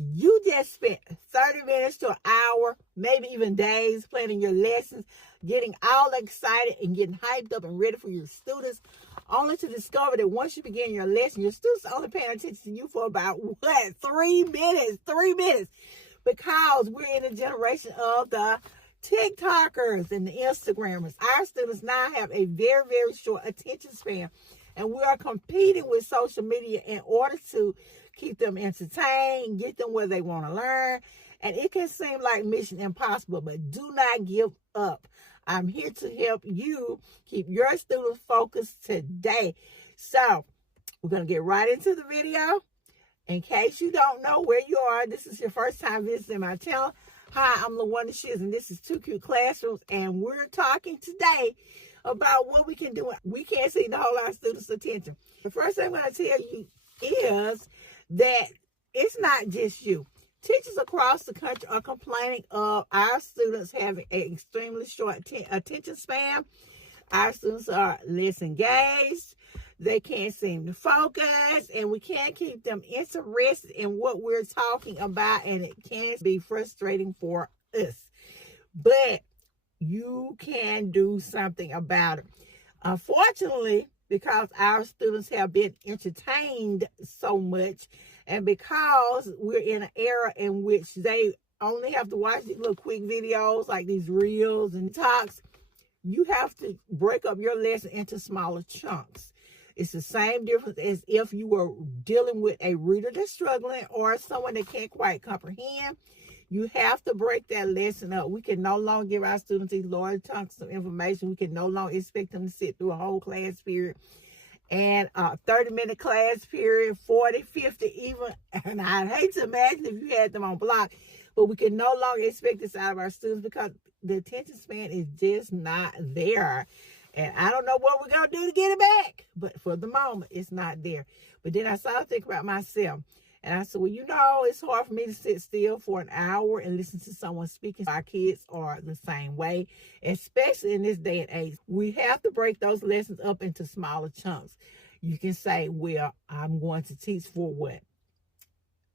You just spent 30 minutes to an hour, maybe even days, planning your lessons, getting all excited and getting hyped up and ready for your students, only to discover that once you begin your lesson, your students are only paying attention to you for about, 3 minutes? 3 minutes. Because we're in a generation of the TikTokers and the Instagrammers. Our students now have a very, very short attention span. And we are competing with social media in order to keep them entertained, get them where they want to learn. And it can seem like mission impossible, but do not give up. I'm here to help you keep your students focused today. So we're going to get right into the video. In case you don't know where you are, this is your first time visiting my channel. Hi, I'm LaWanda Shiz, and this is Too Cute Classrooms, and we're talking today about what we can do. We can't seem to hold our students' attention. The first thing I'm going to tell you is that it's not just you. Teachers across the country are complaining of our students having an extremely short attention span. Our students are less engaged. They can't seem to focus, and we can't keep them interested in what we're talking about, and it can be frustrating for us. But you can do something about it. Unfortunately, because our students have been entertained so much, and because we're in an era in which they only have to watch these little quick videos like these reels and talks, you have to break up your lesson into smaller chunks. It's the same difference as if you were dealing with a reader that's struggling or someone that can't quite comprehend. You have to break that lesson up. We can no longer give our students these large chunks of information. We can no longer expect them to sit through a whole class period and a 30-minute class period, 40, 50 even. And I'd hate to imagine if you had them on block, but we can no longer expect this out of our students because the attention span is just not there. And I don't know what we're going to do to get it back. But for the moment, it's not there. But then I started to think about myself. And I said, well, it's hard for me to sit still for an hour and listen to someone speaking. Our kids are the same way, especially in this day and age. We have to break those lessons up into smaller chunks. You can say, well, I'm going to teach for what?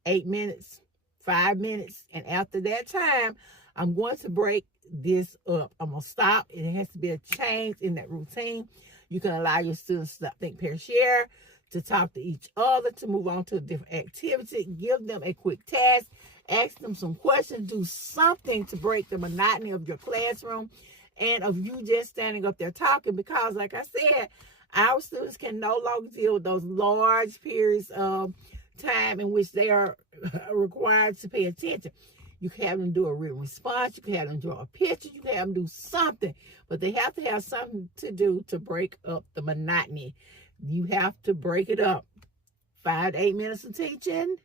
8 minutes, 5 minutes. And after that time, I'm going to break this up. I'm going to stop. It has to be a change in that routine. You can allow your students to think, pair, share, to talk to each other, to move on to a different activity. Give them a quick task. Ask them some questions. Do something to break the monotony of your classroom and of you just standing up there talking, because, like I said, our students can no longer deal with those large periods of time in which they are required to pay attention. You can have them do a written response. You can have them draw a picture. You can have them do something. But they have to have something to do to break up the monotony. You have to break it up. 5 to 8 minutes of teaching,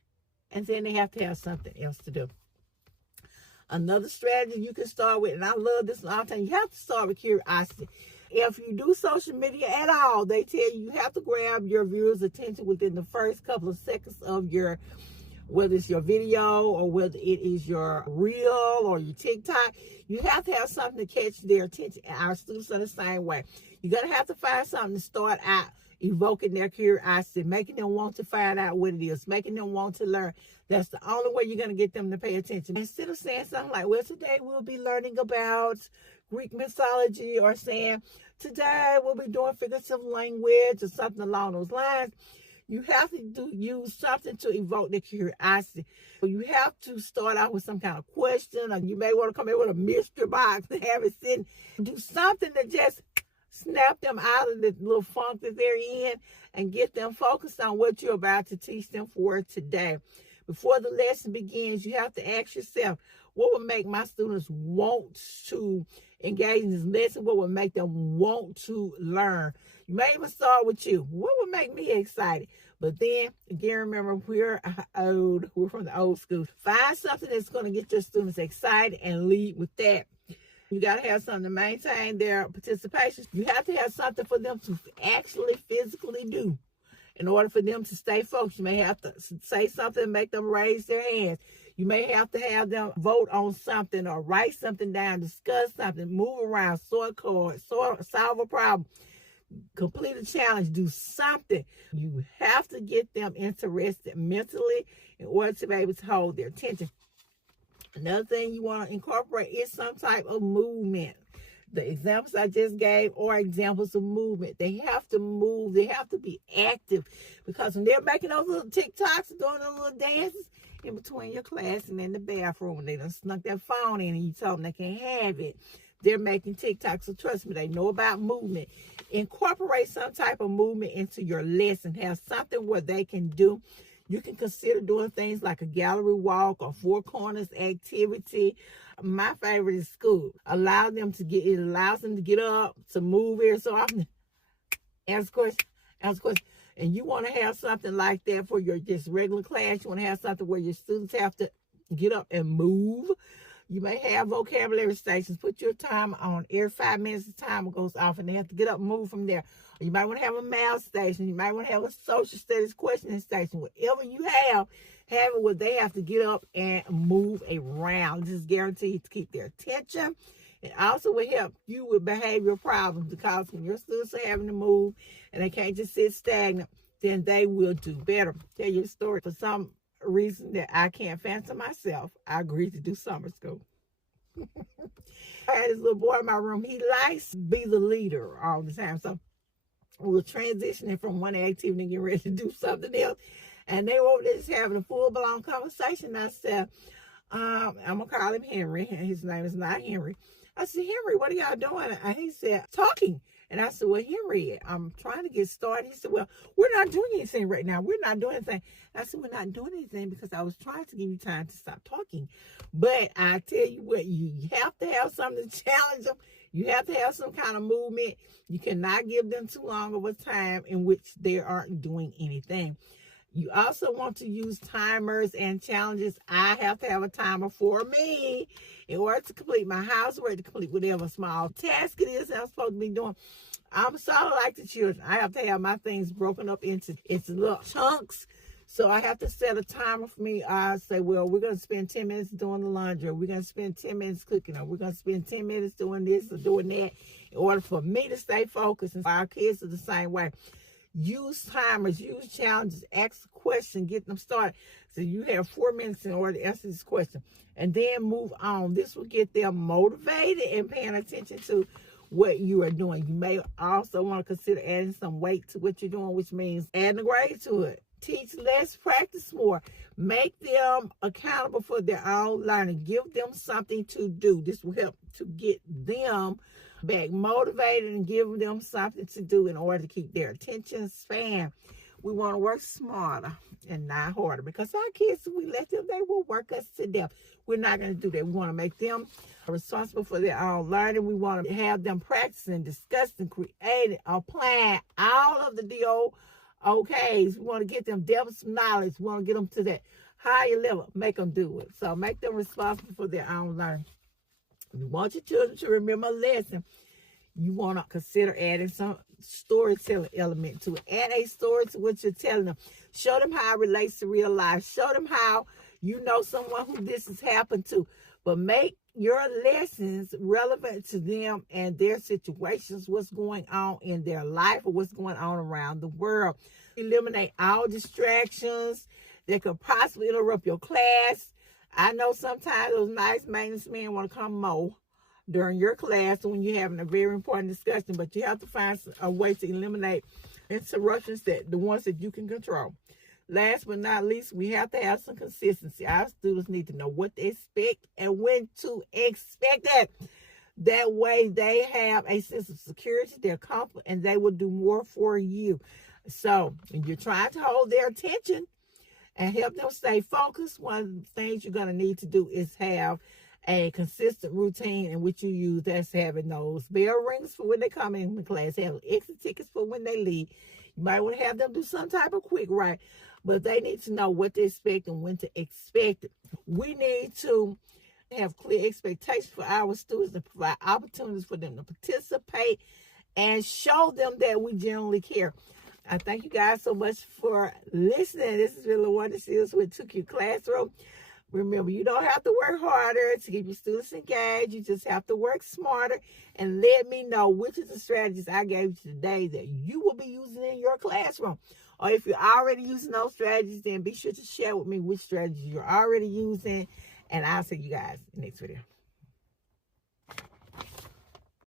and then they have to have something else to do. Another strategy you can start with, and I love this all the time, you have to start with curiosity. If you do social media at all, they tell you have to grab your viewers' attention within the first couple of seconds of whether it's your video or whether it is your reel or your TikTok. You have to have something to catch their attention. And our students are the same way. You're going to have to find something to start out evoking their curiosity, making them want to find out what it is, making them want to learn. That's the only way you're going to get them to pay attention. Instead of saying something like, well, today we'll be learning about Greek mythology, or saying, today we'll be doing figurative language, or something along those lines. You have to use something to evoke their curiosity. You have to start out with some kind of question, or you may want to come in with a mystery box and have it sitting. Do something to just snap them out of the little funk that they're in and get them focused on what you're about to teach them for today. Before the lesson begins, you have to ask yourself, what would make my students want to engage in this lesson? What would make them want to learn? You may even start with you. What would make me excited? But then, again, remember, we're old. We're from the old school. Find something that's going to get your students excited and lead with that. You got to have something to maintain their participation. You have to have something for them to actually physically do. In order for them to stay focused, you may have to say something and make them raise their hands. You may have to have them vote on something or write something down, discuss something, move around, sort cards, solve a problem. complete a challenge, do something. You have to get them interested mentally in order to be able to hold their attention. Another thing you want to incorporate is some type of movement. The examples I just gave are examples of movement. They have to move. They have to be active, because when they're making those little TikToks and doing those little dances in between your class and in the bathroom, they done snuck their phone in and you told them they can't have it. They're making TikToks, so trust me, they know about movement. Incorporate some type of movement into your lesson. Have something where they can do. You can consider doing things like a gallery walk or four corners activity. My favorite is school. It allows them to get up, to move here so often. Ask questions. And you want to have something like that for your just regular class. You want to have something where your students have to get up and move. You may have vocabulary stations. Put your timer on. Every 5 minutes, the timer goes off, and they have to get up and move from there. Or you might want to have a math station. You might want to have a social studies questioning station. Whatever you have it where they have to get up and move around. This is guaranteed to keep their attention. It also will help you with behavioral problems, because when your students are having to move and they can't just sit stagnant, then they will do better. Tell you a story. For some reason that I can't fancy myself, I agreed to do summer school. I had this little boy in my room. He likes to be the leader all the time. So we were transitioning from one activity and getting ready to do something else. And they were just having a full-blown conversation. I said, I'm going to call him Henry, and his name is not Henry. I said, Henry, what are y'all doing? And he said, talking. And I said, well, Henry, I'm trying to get started. He said, well, we're not doing anything right now. We're not doing anything. I said, we're not doing anything because I was trying to give you time to stop talking. But I tell you what, you have to have something to challenge them. You have to have some kind of movement. You cannot give them too long of a time in which they aren't doing anything. You also want to use timers and challenges. I have to have a timer for me in order to complete my housework, to complete whatever small task it is that I'm supposed to be doing. I'm sort of like the children. I have to have my things broken up into little chunks. So I have to set a timer for me. I say, well, we're going to spend 10 minutes doing the laundry. We're going to spend 10 minutes cooking. Or we're going to spend 10 minutes doing this or doing that, in order for me to stay focused. And our kids are the same way. Use timers, use challenges, ask a question, get them started. So you have 4 minutes in order to answer this question, and then move on. This will get them motivated and paying attention to what you are doing. You may also want to consider adding some weight to what you're doing, which means adding a grade to it. Teach less, practice more. Make them accountable for their own learning. Give them something to do. This will help to get them back motivated and give them something to do in order to keep their attention span. We want to work smarter and not harder, because our kids, if we let them, they will work us to death. We're not going to do that. We want to make them responsible for their own learning. We want to have them practicing, discussing, creating, applying all of the DOOKs. We want to get them develop some knowledge. We want to get them to that higher level. Make them do it. So make them responsible for their own learning. You want your children to remember a lesson. You want to consider adding some storytelling element to it. Add a story to what you're telling them. Show them how it relates to real life. Show them how you know someone who this has happened to. But make your lessons relevant to them and their situations, what's going on in their life or what's going on around the world. Eliminate all distractions that could possibly interrupt your class. I know sometimes those nice maintenance men want to come mow during your class when you're having a very important discussion, but you have to find a way to eliminate interruptions, that the ones that you can control. Last but not least, we have to have some consistency. Our students need to know what to expect and when to expect it. That way they have a sense of security, they're confident, and they will do more for you. So when you're trying to hold their attention and help them stay focused, one of the things you're going to need to do is have a consistent routine in which you use. That's having those bell rings for when they come in the class, having exit tickets for when they leave. You might want to have them do some type of quick write, but they need to know what to expect and when to expect it. We need to have clear expectations for our students and provide opportunities for them to participate and show them that we genuinely care. I thank you guys so much for listening. This is really one to see us with 2Q Classroom. Remember, you don't have to work harder to keep your students engaged. You just have to work smarter. And let me know which of the strategies I gave you today that you will be using in your classroom. Or if you're already using those strategies, then be sure to share with me which strategies you're already using. And I'll see you guys in the next video.